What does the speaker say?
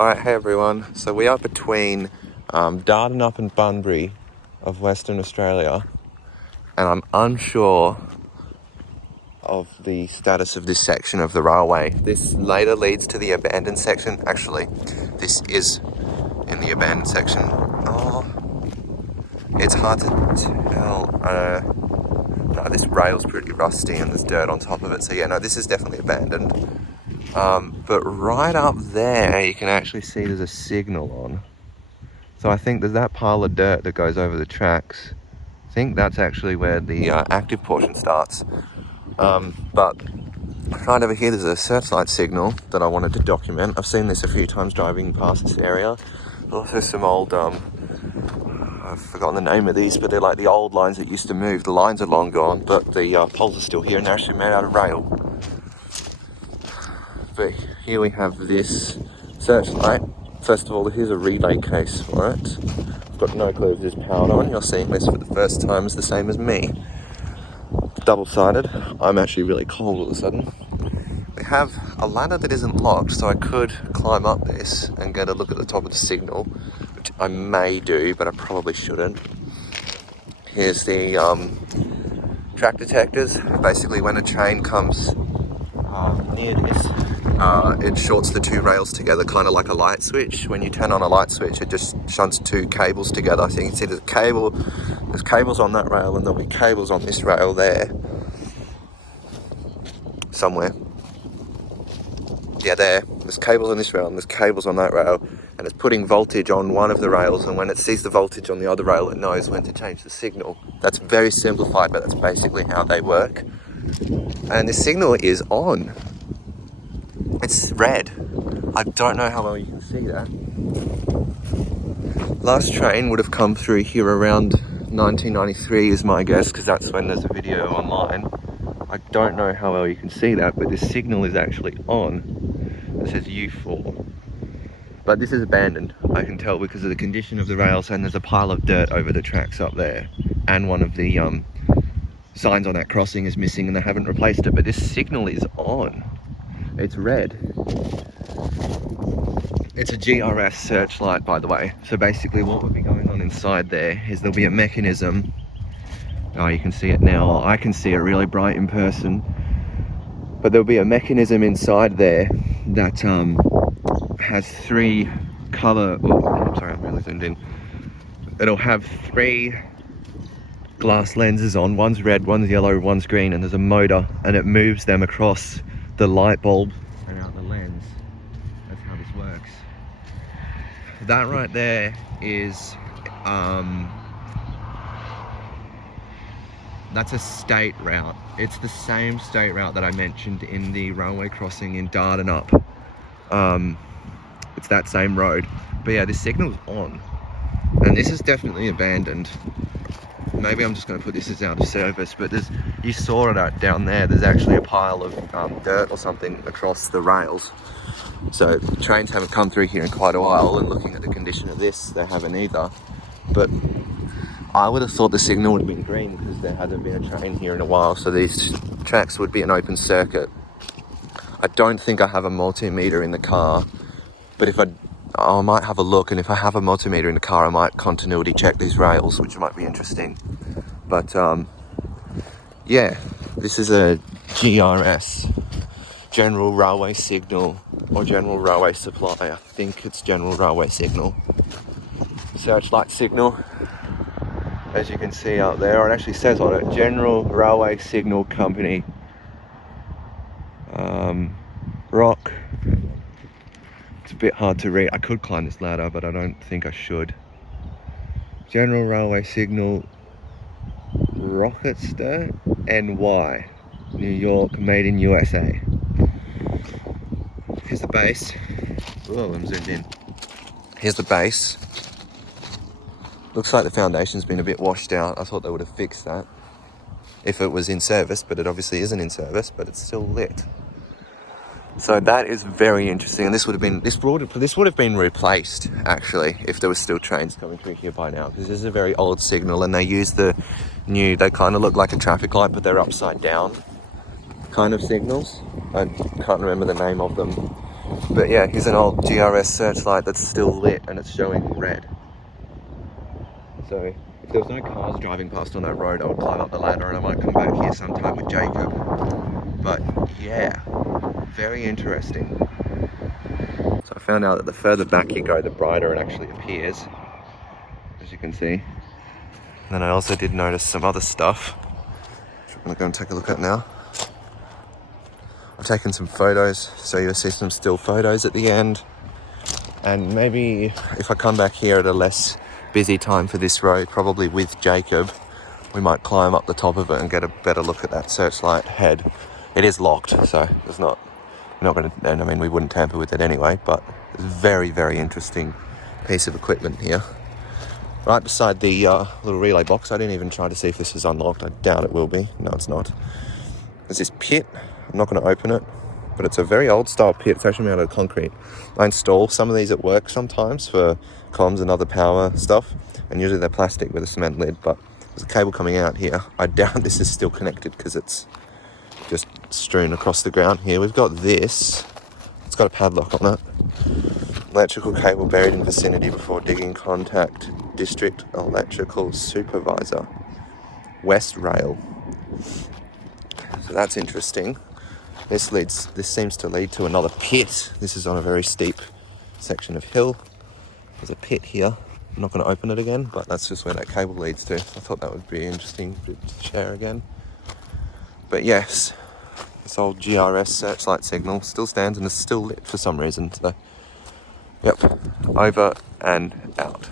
Alright, hey everyone. So we are between Dardanup and Bunbury of Western Australia, and I'm unsure of the status of this section of the railway. This later leads to the abandoned section. Actually, this is in the abandoned section. Oh, it's hard to tell. No, this rail's pretty rusty and there's dirt on top of it. So yeah, no, this is definitely abandoned. But right up there, you can actually see there's a signal on. So I think there's that pile of dirt that goes over the tracks. I think that's actually where the active portion starts. But right over here, there's a searchlight signal that I wanted to document. I've seen this a few times driving past this area. Also some old, I've forgotten the name of these, but they're like the old lines that used to move. The lines are long gone, but the poles are still here and they're actually made out of rail. But here we have this searchlight. First of all, here's a relay case for it. I've got no clue if this is powered on. You're seeing this for the first time. It's the same as me. Double-sided. I'm actually really cold all of a sudden. We have a ladder that isn't locked, so I could climb up this and get a look at the top of the signal, which I may do, but I probably shouldn't. Here's the track detectors. Basically, when a train comes near this, it shorts the two rails together, kind of like a light switch. When you turn on a light switch, it just shunts two cables together. So you can see there's cables on that rail, and there'll be cables on this rail there. Somewhere. Yeah, there. There's cables on this rail, and there's cables on that rail, and it's putting voltage on one of the rails, and when it sees the voltage on the other rail, it knows when to change the signal. That's very simplified, but that's basically how they work. And the signal is on. It's red. I don't know how well you can see that. Last train would have come through here around 1993 is my guess, because that's when there's a video online. I don't know how well you can see that, but this signal is actually on. It says U4. But this is abandoned, I can tell, because of the condition of the rails, and there's a pile of dirt over the tracks up there. And one of the signs on that crossing is missing and they haven't replaced it, but this signal is on. It's red. It's a GRS searchlight, by the way. So basically what would be going on inside there is there'll be a mechanism. Oh, you can see it now. I can see it really bright in person. But there'll be a mechanism inside there that has three color... Oh, I'm sorry, I'm really zoomed in. It'll have three glass lenses on. One's red, one's yellow, one's green, and there's a motor, and it moves them across the light bulb around the lens. That's how this works. That right there is that's a state route. It's the same state route that I mentioned in the railway crossing in Dardanup. It's that same road. But yeah, this signal's on, and this is definitely abandoned. Maybe I'm just going to put this as out of service, but you saw it out down there. There's actually a pile of dirt or something across the rails. So trains haven't come through here in quite a while, and looking at the condition of this, they haven't either. But I would have thought the signal would have been green because there hasn't been a train here in a while, so these tracks would be an open circuit. I don't think I have a multimeter in the car, but if I might have a look, and if I have a multimeter in the car, I might continuity check these rails, which might be interesting. But yeah, this is a GRS, General Railway Signal, or General Railway Supply. I think it's General Railway Signal. Searchlight signal, as you can see out there. It actually says on it, General Railway Signal Company. Rock. It's a bit hard to read. I could climb this ladder, but I don't think I should. General Railway Signal, Rochester, NY, New York, made in USA. Here's the base. Oh, I'm zoomed in. Here's the base. Looks like the foundation's been a bit washed out. I thought they would have fixed that if it was in service, but it obviously isn't in service, but it's still lit. So that is very interesting, and this would have been replaced actually if there were still trains coming through here by now, because this is a very old signal, and they use the new, they kind of look like a traffic light, but they're upside down kind of signals. I can't remember the name of them, But yeah, here's an old GRS searchlight that's still lit and it's showing red. So if there was no cars driving past on that road, I would climb up the ladder and I might come back here sometime with Jacob. But yeah, very interesting. So I found out that the further back you go, the brighter it actually appears, as you can see. And then I also did notice some other stuff, which I'm gonna go and take a look at now. I've taken some photos, so you'll see some still photos at the end. And maybe if I come back here at a less busy time for this road, probably with Jacob, we might climb up the top of it and get a better look at that searchlight head. It is locked, so there's not going to, and I mean, we wouldn't tamper with it anyway, but it's a very, very interesting piece of equipment here. Right beside the little relay box. I didn't even try to see if this is unlocked. I doubt it will be. No, it's not. There's this pit. I'm not going to open it, but it's a very old style pit. It's actually made out of concrete. I install some of these at work sometimes for comms and other power stuff, and usually they're plastic with a cement lid, but there's a cable coming out here. I doubt this is still connected because it's just strewn across the ground here. We've got this. It's got a padlock on it. Electrical cable buried in vicinity before digging. Contact District Electrical Supervisor. West Rail. So that's interesting. This seems to lead to another pit. This is on a very steep section of hill. There's a pit here. I'm not going to open it again, but that's just where that cable leads to. I thought that would be interesting to share again. But yes, this old GRS searchlight signal still stands and is still lit for some reason. So, yep, over and out.